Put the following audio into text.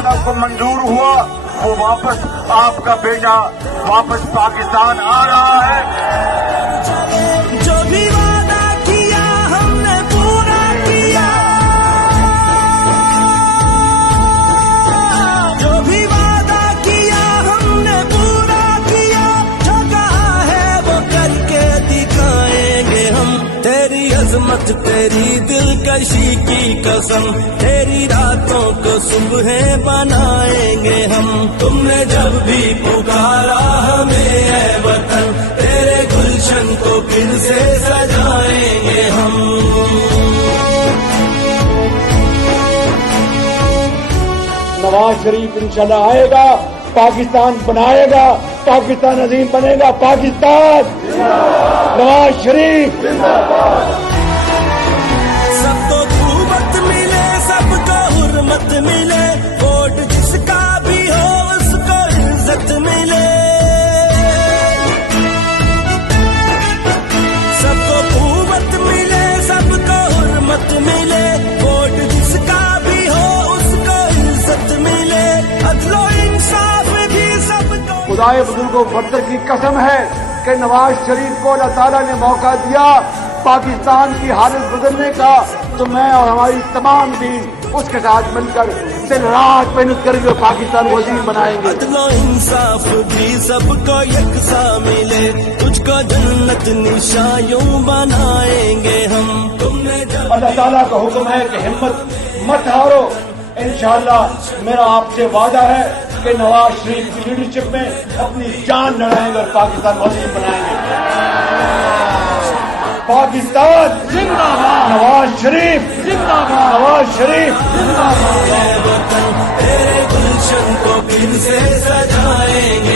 ताला को मंजूर हुआ, वो वापस आपका बेटा वापस पाकिस्तान आ रहा है। जो भी वादा किया हमने पूरा किया, जो भी वादा किया हमने पूरा किया, जो कहा है वो करके दिखाएंगे हम। तेरी अजमत तेरी दिलकशी की कसम, तेरी रातों को सुबह बनाएंगे हम। तुमने जब भी पुकारा हमें ऐ वतन, तेरे गुलशन को फिर से सजाएंगे हम। नवाज शरीफ इंशाल्लाह आएगा, पाकिस्तान बनाएगा, पाकिस्तान अजीम बनेगा। पाकिस्तान नवाज शरीफ सबको कुव्वत मिले, सबको हुर्मत मिले, वोट जिसका भी हो उसको इज्जत मिले। सबको कुव्वत मिले, सबको हुर्मत मिले, वोट जिसका भी हो उसको इज्जत मिले। अदलो इंसाफ भी सबको। खुदाए बुजुर्गों बरतर की कसम है कि नवाज शरीफ को अल्लाह ताला ने मौका दिया पाकिस्तान की हालत बदलने का, तो मैं और हमारी तमाम टीम उसके साथ मिलकर दिन रात मेहनत करके पाकिस्तान को अजीम बनाएंगे। अदलो इंसाफ भी सबको यकसा मिले, तुझको जन्नत निशायों बनाएंगे हम। तुमने जब अल्लाह ताला का हुक्म है कि हिम्मत मत हारो। इंशाअल्लाह मेरा आपसे वादा है कि नवाज शरीफ की लीडरशिप में अपनी जान लड़ाएंगे और पाकिस्तान को अजीम बनाएंगे। पाकिस्तान जिंदाबाद, नवाज शरीफ जिंदाबाद, नवाज शरीफ तेरे गुलशन को फिर से सजाएंगे।